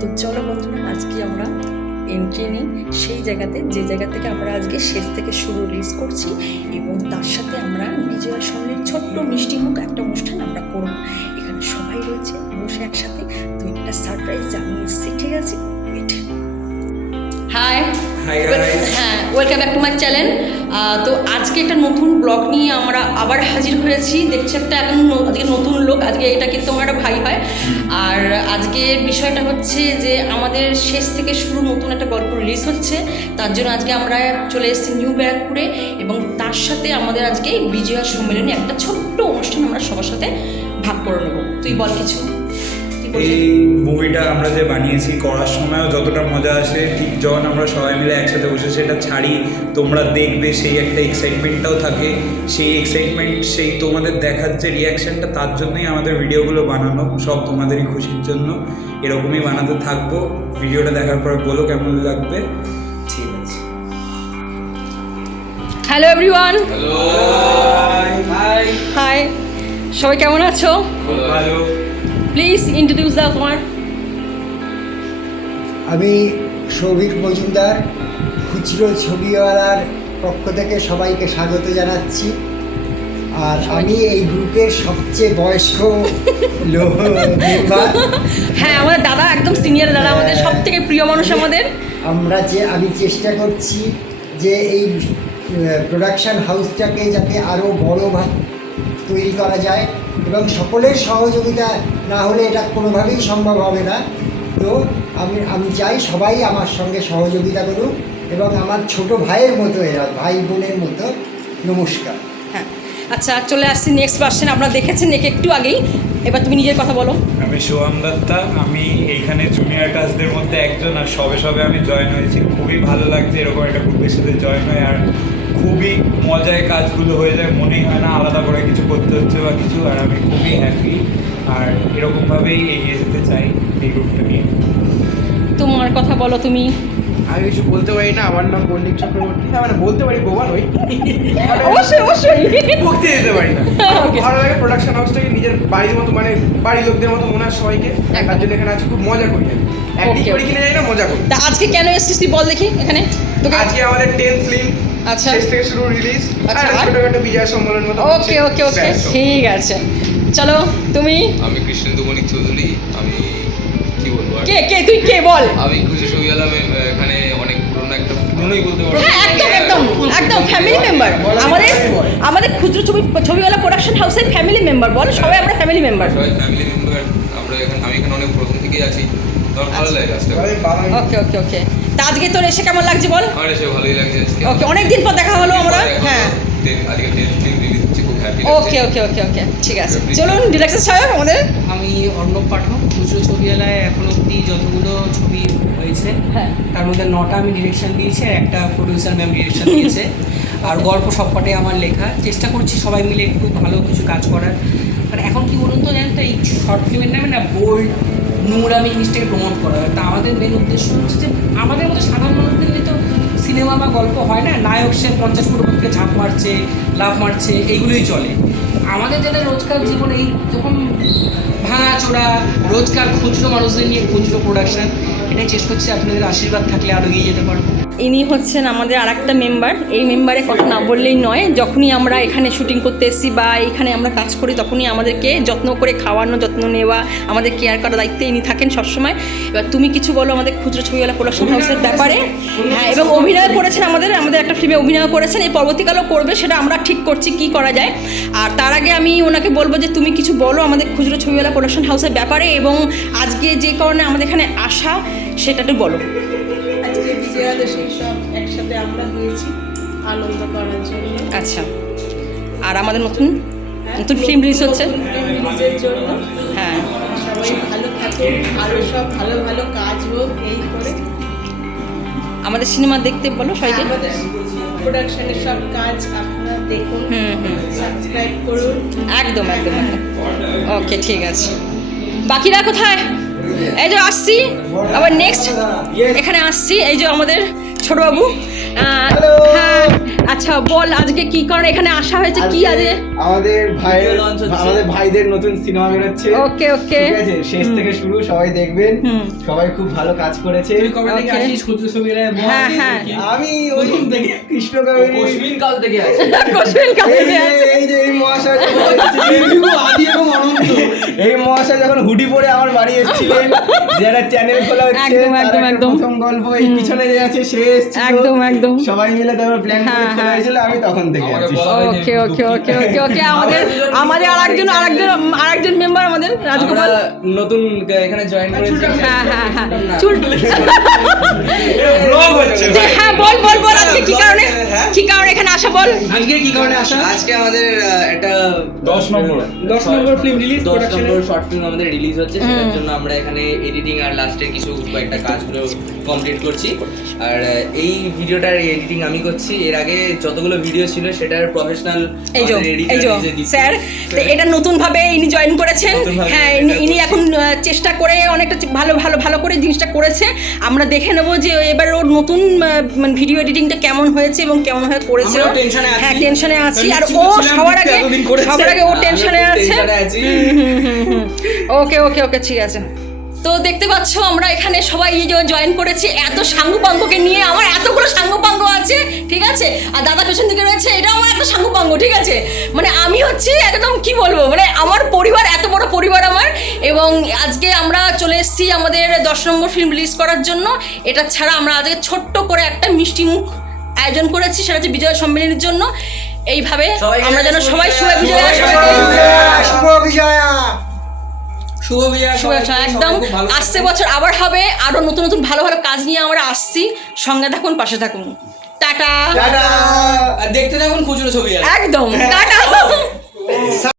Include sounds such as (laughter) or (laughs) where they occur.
তো চলো বন্ধুরা আজকে আমরা এন্ট্রি নিই। সেই জায়গাতে যে জায়গা থেকে আমরা আজকে শেষ থেকে শুরু রিলিজ করছি এবং তার সাথে আমরা বিজয়া সামনে ছোট্ট মিষ্টি মুখ একটা অনুষ্ঠান আমরা করব। এখানে সবাই রয়েছে বসে একসাথে। তো একটা সারপ্রাইজ আমি এসেছি ঠিক আছে? হাই হাই হ্যাঁ welcome back to my channel তো আজকে একটা নতুন ব্লগ নিয়ে আমরা আবার হাজির হয়েছি। দেখছি একটা এখন আজকে নতুন লোক, আজকে এটা কিন্তু আমার একটা ভাই হয়। আর আজকের বিষয়টা হচ্ছে যে আমাদের শেষ থেকে শুরু নতুন একটা গল্প রিলিজ হচ্ছে। তার জন্য আজকে আমরা চলে এসেছি নিউ ব্যারাকপুরে এবং তার সাথে আমাদের আজকে বিজয়া সম্মেলনে একটা ছোট্ট অনুষ্ঠান আমরা সবার সাথে ভাগ করে নেব। তুই বল কিছু। এই মুভিটা আমরা যে বানিয়েছি করার সময়ও যতটা মজা আসে ঠিক যখন আমরা সবাই মিলে একসাথে বসে সেটা ছাড়ি তোমরা দেখবে সেই একটা এক্সাইটমেন্টটাও থাকে। সেই এক্সাইটমেন্ট সেই তোমাদের দেখার যে রিয়াকশানটা তার জন্যই আমাদের ভিডিওগুলো বানানো সব তোমাদেরই খুশির জন্য। এরকমই বানাতে থাকব। ভিডিওটা দেখার পর বলো কেমন লাগবে? ঠিক আছে। হ্যালো এভরিওয়ান হাই হাই সবাই কেমন আছো? ভালো। প্লিজ ইন্ট্রোডিউস দা তোমার আমি সৌভিক মজুমদার খুচরো ছবিওয়ালার পক্ষ থেকে সবাইকে স্বাগত জানাচ্ছি। আর আমি এই গ্রুপের সবচেয়ে বয়স্ক (laughs) হ্যাঁ আমাদের দাদা একদম সিনিয়র দাদা আমাদের সব থেকে প্রিয় মানুষ আমাদের। আমরা যে আমি চেষ্টা করছি যে এই প্রোডাকশন হাউসটাকে যাতে আরও বড় তৈরি করা যায় এবং সকলের সহযোগিতা না হলে এটা কোনোভাবেই সম্ভব হবে না। তো আমি আমি চাই সবাই আমার সঙ্গে সহযোগিতা করুক এবং আমার ছোট ভাইয়ের মতো এরা ভাই বোনের মতো নমস্কার। হ্যাঁ আচ্ছা চলে আসছি নেক্সট পার্সন আপনারা দেখেছেন একে একটু আগেই। এবার তুমি নিজের কথা বলো। আমি সোহাম দত্তা আমি এইখানে জুনিয়র কাজদের মধ্যে একজন আর সবে সবে আমি জয়েন হয়েছি। খুবই ভালো লাগছে এরকম একটা গ্রুপের সাথে জয়েন হয় আর খুবই মজায় কাজগুলো হয়ে যায় মনেই হয় না আলাদা করে কিছু করতে হচ্ছে বা কিছু আর আমি খুবই হ্যাপি আর এরকমভাবেই এগিয়ে যেতে চাই এই গ্রুপটা নিয়ে। তোমার কথা বলো তুমি। আমি কিছু বলতে পারি না আমার নাম পণ্ডিত চক্রবর্তী। মানে বলতে পারি বোবা নই (laughs) অবশ্যই অবশ্যই। বলতে যেতে পারি না. (laughs) ভালো লাগে প্রোডাকশন হাউসটাকে নিজের বাড়ির মতো মানে বাড়ির লোকদের মতো মনে হয় সবাইকে। তার জন্য এখানে আজকে খুব মজা করি Okay, করি. কিনা জানি না মজা করি। তা আজকে কেন এসেছিস তুই বল দেখি এখানে। তোকে আজকে আমাদের টেন ফিল্ম আচ্ছা। শেষ থেকে শুরু রিলিজ আচ্ছা? ছোটখাটো বিজয় সম্মেলন মতো ওকে ওকে ওকে ঠিক আছে। চলো তুমি? আমি কৃষ্ণেন্দু চৌধুরী আমি কি বলব কে কে তুই কে বল। আমি খুশি এখানে অনেক পুরনো একটা পুরনোই বলতে পারব। হ্যাঁ একদম একদম একদম ফ্যামিলি মেম্বার আমাদের আমাদের খুচরো ছবি ছবিওয়ালা প্রোডাকশন হাউসের ফ্যামিলি মেম্বার বল সবাই আমরা ফ্যামিলি মেম্বার সবাই ফ্যামিলি মেম্বার আমরা এখানে আমি এখানে অনেক প্রথম থেকেই আছি। ওকে ওকে ওকে তা আজকে তোর এসে কেমন লাগছে বল? এসে ভালোই লাগছে আজকে। ওকে অনেকদিন পর দেখা হলো আমরা। হ্যাঁ। ওকে ওকে ওকে ওকে ঠিক আছে। চলুন ডিরেক্টর সাহেব আমাদের। আমি অর্ণব পাঠক। খুচরো ছবিওয়ালায় এখন অবধি যতগুলো ছবি হয়েছে হ্যাঁ। তার মধ্যে নটা আমি ডিরেকশন দিয়েছি আর একটা প্রডিউসার ম্যাম ডিরেকশন দিয়েছে। (laughs) আর গল্প সবকটাই আমার লেখা। চেষ্টা করছি সবাই মিলে একটু ভালো কিছু কাজ করার। মানে এখন কি বলুন তো জানেন তো এই শর্ট ফিল্মের নামে না বোল্ড নোংরামি জিনিসটাকে প্রমোট করা হয়। তা আমাদের মেন উদ্দেশ্য হচ্ছে যে আমাদের মতো সাধারণ মানুষদের নিয়ে তো সিনেমা বা গল্প হয় না। নায়ক সে পঞ্চাশ ফুট থেকে ঝাঁপ মারছে লাভ মারছে এইগুলোই চলে। আমাদের যাদের রোজকার জীবনে এই যখন ভাঙাচোরা রোজকার খুচরো মানুষদের নিয়ে খুচরো প্রোডাকশান এটাই চেষ্টা করছি। আপনাদের আশীর্বাদ থাকলে আরও এগিয়ে যেতে পারব। ইনি হচ্ছেন আমাদের আর একটা মেম্বার এই মেম্বারে কথা না বললেই নয়, যখনই আমরা এখানে শুটিং করতে এসেছি বা এখানে আমরা কাজ করি, তখনই আমাদেরকে যত্ন করে খাওয়ানো, যত্ন নেওয়া, আমাদের কেয়ার করার দায়িত্বে ইনি থাকেন সবসময়। এবার তুমি কিছু বলো আমাদের খুচরো ছবিওয়ালা প্রোডাকশন হাউসের ব্যাপারে। হ্যাঁ এবং অভিনয় করেছেন আমাদের আমাদের একটা ফিল্মে অভিনয় করেছেন। এই পরবর্তীকালেও করবে, সেটা আমরা ঠিক করছি কি করা যায়। আর তার আগে আমি ওনাকে বলব যে তুমি কিছু বলো আমাদের খুচরো ছবিওয়ালা প্রোডাকশন হাউসের ব্যাপারে এবং আজকে যে কারণে আমাদের এখানে আসা, সেটা একটু বলো। বিজয়া দশমী সব একসাথে আমরা হয়েছি আনন্দ করার জন্য। আচ্ছা। আর আমাদের নতুন হ্যাঁ, নতুন ফিল্ম রিলিজ হচ্ছে? ফিল্ম রিলিজের জন্য। হ্যাঁ। সবাই ভালো থাকুন আরও সব ভালো ভালো কাজ হোক এই করে। আমাদের সিনেমা দেখতে বলো সবাইকে। আমাদের প্রোডাকশনের সব কাজ আপনারা দেখুন হুম, হুম। সাবস্ক্রাইব করুন। একদম একদম একদম। ওকে ঠিক আছে। বাকিরা কোথায়? এই যে আসছি আবার নেক্সট এখানে আসছি এই যে আমাদের ছোটবাবু। হ্যাঁ আচ্ছা বল আজকে কি কারণে এখানে আসা হয়েছে কি আজকে আমাদের ভাইয়ের হচ্ছে। আমাদের ভাইদের নতুন সিনেমা বেরোচ্ছে। ওকে ওকে ঠিক আছে শেষ থেকে শুরু সবাই দেখবেন। সবাই খুব ভালো কাজ করেছে। তুই কবে থেকে আসিস ক্ষুদ্র ছবিরা হ্যাঁ, হ্যাঁ। আমি ওই কৃষ্ণ কাবেরী কশ্মিন কাল থেকে আছে কোশ্চেন এই কাকে যে- এই যে এই মহাশয় (laughs) এবং অনন্ত। এই মহাশয় যখন হুডি পরে আমার বাড়ি এসেছিলেন যারা চ্যানেল খোলা হচ্ছে একদম, একদম, প্রথম গল্প এই পিছনে যে আছে সে এসেছিল একদম, একদম। সবাই মিলে তারপর প্ল্যান করে হ্যাঁ, খোলা হ্যাঁ। হয়েছিল আমি তখন থেকে আছি ওকে ওকে ওকে ওকে ওকে আমাদের আমাদের আরেকজন আরেকজন আরেকজন মেম্বার আমাদের রাজগোপাল নতুন এখানে জয়েন করেছি হ্যাঁ হ্যাঁ হ্যাঁ চুল ব্লগ হচ্ছে হ্যাঁ বল বল বল আজকে কি কারণে হ্যাঁ? কি কারণে এখানে আসা বল আজকে কি কারণে আসা আজকে আমাদের একটা দশ নম্বর। দশ নম্বর নম্বর এর। শর্ট ফিল্ম আমাদের রিলিজ হচ্ছে সেটার জন্য আমরা এখানে এডিটিং আর লাস্টে কিছু কয়েকটা কাজগুলো কমপ্লিট করছি। আর এই ভিডিওটার এডিটিং আমি করছি। এর আগে যতগুলো ভিডিও ছিল সেটার প্রফেশনাল এই যে এই যে স্যার তো এটা নতুন ভাবে ইনি জয়েন করেছেন। হ্যাঁ ইনি- এখন চেষ্টা করে অনেকটা ভালো ভালো ভালো করে জিনিসটা করেছে। আমরা দেখে নেব যে এবার ওর নতুন ভিডিও এডিটিংটা কেমন হয়েছে এবং কেমন হয়ে করেছে। হ্যাঁ টেনশনে আছি। আর নিশ্চিত ও সবার আগে সবার আগে ও টেনশনে আছি। ওকে ওকে ওকে ঠিক আছে। তো দেখতে পাচ্ছ আমরা এখানে সবাই জয়েন করেছি। এত সাঙ্গুপাঙ্গকে নিয়ে আমার এতগুলো সাঙ্গুপাঙ্গ আছে ঠিক আছে? আর দাদা পেছন দিকে রয়েছে এটা আমার একটা সাঙ্গুপাঙ্গ ঠিক আছে? মানে আমি হচ্ছি একদম কি বলব? মানে আমার পরিবার এত বড় পরিবার আমার। এবং আজকে আমরা চলে এসেছি আমাদের দশ নম্বর ফিল্ম রিলিজ করার জন্য। এটা ছাড়া আমরা আজকে ছোট্ট করে একটা মিষ্টি মুখ আয়োজন করেছি সেটা হচ্ছে বিজয় সম্মেলনের জন্য। এইভাবে আমরা যেন সবাই শুভে বিজয়া শুভ বিজয়া। শুভ বিজয়া একদম। আসছে বছর আবার হবে আরও নতুন নতুন ভালো ভালো কাজ নিয়ে আমরা আসছি। সঙ্গে থাকুন পাশে থাকুন। টাটা। দেখতে থাকুন খুচরো ছবি একদম। টাটা। (laughs)